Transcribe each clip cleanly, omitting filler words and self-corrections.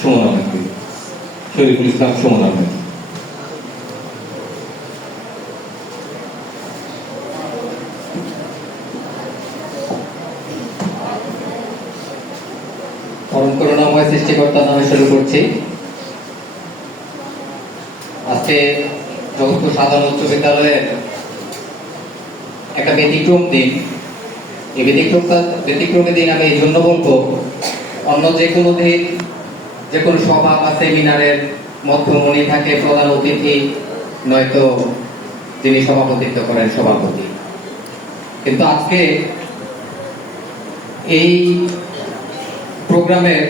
সুমন আহমেদ, শরীফুল ইসলাম সুমন আহমেদ। পরম করুণাময় সৃষ্টিকর্তার নামে শুরু করছি। আজকে জগৎপুর সাধারণ উচ্চ বিদ্যালয়ের একটা ব্যতিক্রম দিন। এই ব্যতিক্রমী দিন আমি এই জন্য বলবো, অন্য যে কোনো দিন যে কোনো সভা বা সেমিনারের মধ্যমণি থাকে প্রধান অতিথি, নয়তো যিনি সভাপতিত্ব করেন সভাপতি। কিন্তু আজকে এই প্রোগ্রামের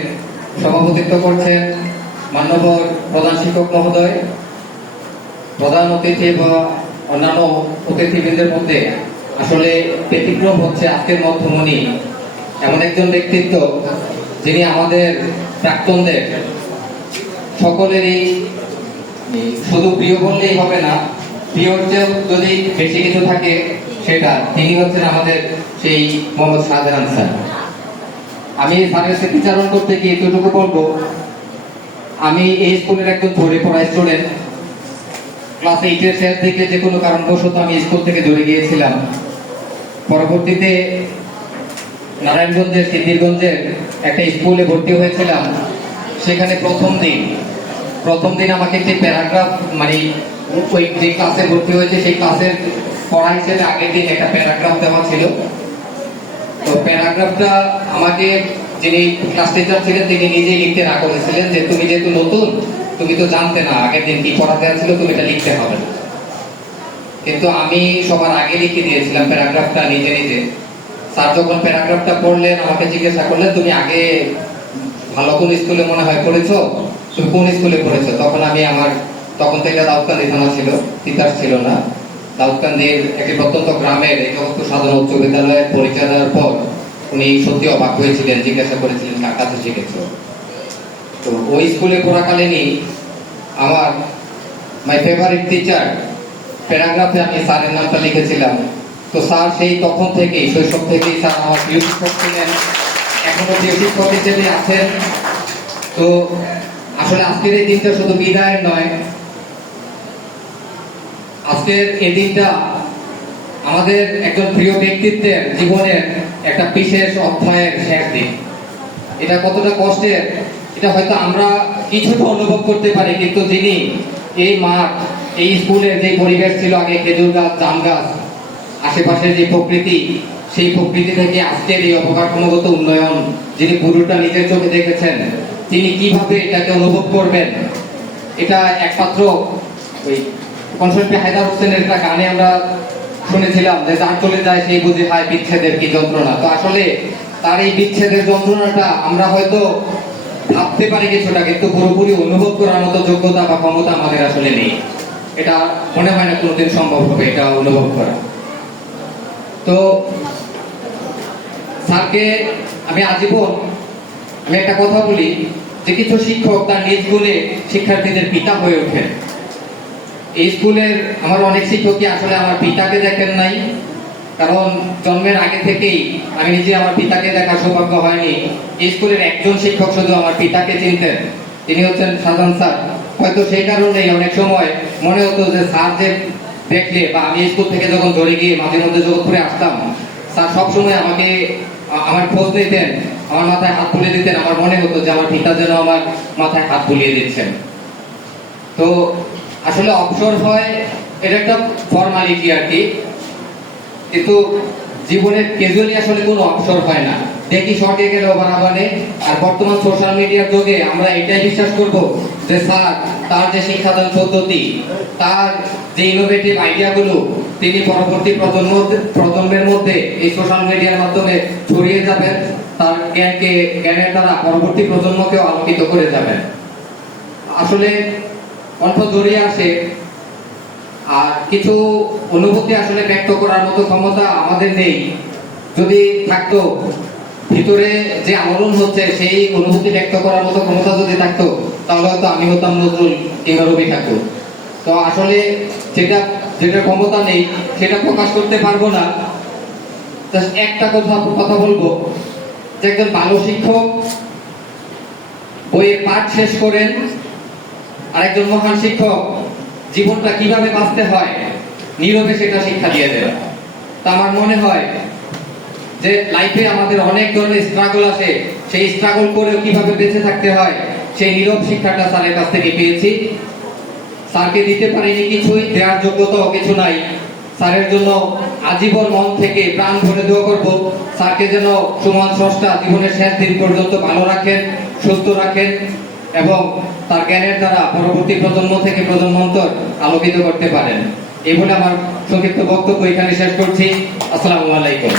সভাপতিত্ব করছেন মাননীয় প্রধান শিক্ষক মহোদয়। প্রধান অতিথি বা অন্যান্য অতিথিবৃন্দের মধ্যে আসলে ব্যতিক্রম হচ্ছে আজকের মধ্যমণি এমন একজন ব্যক্তিত্ব যিনি আমাদের প্রাক্তনদের সকলেরই শুধু প্রিয় বললেই হবে না, প্রিয়র চেয়েও যদি বেশি কিছু থাকে সেটা তিনি হচ্ছেন আমাদের সেই মোহাম্মদ শাহজাহান স্যার। আমি স্যারের স্মৃতিচারণ করতে গিয়ে এতটুকু বলবো, আমি এই স্কুলের একজন ধরে পড়া স্টুডেন্ট। ক্লাস 8 শেষ থেকে যে কোনো কারণবশত আমি স্কুল থেকে দূরে গিয়েছিলাম। পরবর্তীতে নারায়ণগঞ্জের সিদ্ধিরগঞ্জের একটা স্কুলে ভর্তি হয়েছিলাম। সেখানে প্রথম দিন আমাকে একটি প্যারাগ্রাফ, মানে ওই যে ক্লাসে ভর্তি হয়েছে সেই ক্লাসের পড়া হিসেবে আগের দিন একটা প্যারাগ্রাফ দেওয়া ছিল। তো প্যারাগ্রাফটা আমাকে যিনি ক্লাস টিচার ছিলেন তিনি নিজেই লিখতে না করেছিলেন যে তুমি যেহেতু নতুন, তুমি তো জানতে না আগের দিন কি পড়া দেওয়া ছিল, তুমি এটা লিখতে হবে। কিন্তু আমি সবার আগে লিখে দিয়েছিলাম প্যারাগ্রাফটা নিজে নিজে। স্যার যখন প্যারাগ্রাফটা পড়লেন আমাকে জিজ্ঞাসা করলেন, তুমি আগে ভালো কোন স্কুলে মনে হয় পড়েছো, তুমি কোন স্কুলে পড়েছো? তখন থেকে দাউদকান্দি থানা ছিল, তিতাস ছিল না। দাউদকান্দির একটি প্রত্যন্ত গ্রামের এই জগৎপুর সাধারণ উচ্চ বিদ্যালয়ের পরিচয় দেওয়ার পর উনি সত্যি অবাক হয়েছিলেন, জিজ্ঞাসা করেছিলেন কার কাছে শিখেছো। তো ওই স্কুলে পড়াকালীনই আমার মাই ফেভারিট টিচার প্যারাগ্রাফে আমি স্যারের নামটা লিখেছিলাম। তো স্যার সেই তখন থেকেই, শৈশব থেকেই স্যার আমার প্রিয় শিক্ষক ছিলেন, এখনো প্রিয় শিক্ষক হিসেবে আছেন। তো আসলে আজকের এই দিনটা শুধু বিদায়ের নয়, আজকের এই দিনটা আমাদের একজন প্রিয় ব্যক্তিত্বের জীবনের একটা বিশেষ অধ্যায়ের শেষ দিন। এটা কতটা কষ্টের এটা হয়তো আমরা কিছুটা অনুভব করতে পারি, কিন্তু যিনি এই মাঠ, এই স্কুলের যে পরিবেশ ছিল আগে খেজুর গাছ, জাম গাছ, আশেপাশের যে প্রকৃতি, সেই প্রকৃতি থেকে আজকের এই অবকাঠামোগত উন্নয়ন যিনি পুরোটা নিজের চোখে দেখেছেন, তিনি কিভাবে এটাকে অনুভব করবেন, এটা একমাত্র ওই কনসর্টি হায়দার হোসেনের একটা গানে আমরা শুনেছিলাম যে যার চলে যায় সেই বুঝে হয় বিচ্ছেদের কি যন্ত্রণা। তো আসলে তার এই বিচ্ছেদের যন্ত্রণাটা আমরা হয়তো ভাবতে পারি কিছুটা, কিন্তু পুরোপুরি অনুভব করার মতো যোগ্যতা বা ক্ষমতা আমাদের আসলে নেই। এটা মনে হয় না কোনোদিন সম্ভব হবে এটা অনুভব করা। তো স্যারকে আমি আজীবন আমি একটা কথা বলি যে কিছু শিক্ষক তার নিজ গুণে শিক্ষার্থীদের পিতা হয়ে ওঠেন। এই স্কুলের আমার অনেক শিক্ষকই আসলে আমার পিতাকে দেখেন নাই, কারণ জন্মের আগে থেকেই আমি নিজে আমার পিতাকে দেখার সৌভাগ্য হয়নি। এই স্কুলের একজন শিক্ষক শুধু আমার পিতাকে চিনতেন, তিনি হচ্ছেন শাহজাহান স্যার। হয়তো সেই কারণেই অনেক সময় মনে হতো যে স্যার যে দেখলে, বা আমি স্কুল থেকে যখন দৌড়ে গিয়ে মাঝে মধ্যে জগৎপুরে আসতাম, স্যার সবসময় আমাকে আমার খোঁজ নিতেন, আমার মাথায় হাত বুলিয়ে দিতেন। আমার মনে হতো যে আমার পিতা যেন আমার মাথায় হাত বুলিয়ে দিচ্ছেন। তো আসলে অবসর হয় এটা একটা ফর্মালিটি আর কি, কিন্তু জীবনের ক্যাজুয়ালি আসলে কোনো অবসর হয় না। দেখি শর্টে গেলেও বানাবানে। আর বর্তমান সোশ্যাল মিডিয়ার যুগে আমরা এটাই বিশ্বাস করব যে স্যার তার যে শিক্ষাদান পদ্ধতি, তার যে ইনোভেটিভ আইডিয়াগুলো তিনি পরবর্তী প্রজন্মের মধ্যে এই সোশ্যাল মিডিয়ার মাধ্যমে ছড়িয়ে যাবেন, তার জ্ঞানের দ্বারা পরবর্তী প্রজন্মকেও আলোকিত করে যাবেন। আসলে কণ্ঠ জড়িয়ে আসে, আর কিছু অনুভূতি আসলে ব্যক্ত করার মতো ক্ষমতা আমাদের নেই। যদি থাকতো, ভিতরে যে আলোড়ন হচ্ছে সেই অনুভূতি ব্যক্ত করার মতো ক্ষমতা যদি থাকতো, তাহলে হয়তো আমি হতাম নজরুল কিংবা রবি ঠাকুর। তো আসলে যেটা ক্ষমতা নেই সেটা প্রকাশ করতে পারবো না। একটা কথা বলবো যে একজন ভালো শিক্ষক বইয়ে পাঠ শেষ করেন, আরেকজন মহান শিক্ষক জীবনটা কিভাবে বাঁচতে হয় নীরবে সেটা শিক্ষা দিয়ে দেন। তা আমার মনে হয় যে লাইফে আমাদের অনেক ধরনের স্ট্রাগল আসে, সেই স্ট্রাগল করেও কিভাবে বেঁচে থাকতে হয় সেই নীরব শিক্ষাটা স্যারের কাছ থেকে পেয়েছি। স্যারকে দিতে পারিনি কিছুই, দেওয়ার যোগ্যতাও কিছু নাই। স্যারের জন্য আজীবন মন থেকে প্রাণ ভরে দোয়া করব, স্যারকে যেন সুমন স্রষ্টা জীবনের শেষ দিন পর্যন্ত ভালো রাখেন, সুস্থ রাখেন এবং তার জ্ঞানের দ্বারা পরবর্তী প্রজন্ম থেকে প্রজন্মান্তর আলোকিত করতে পারেন। এই বলে আমার সংক্ষিপ্ত বক্তব্য এখানে শেষ করছি। আসসালামু আলাইকুম।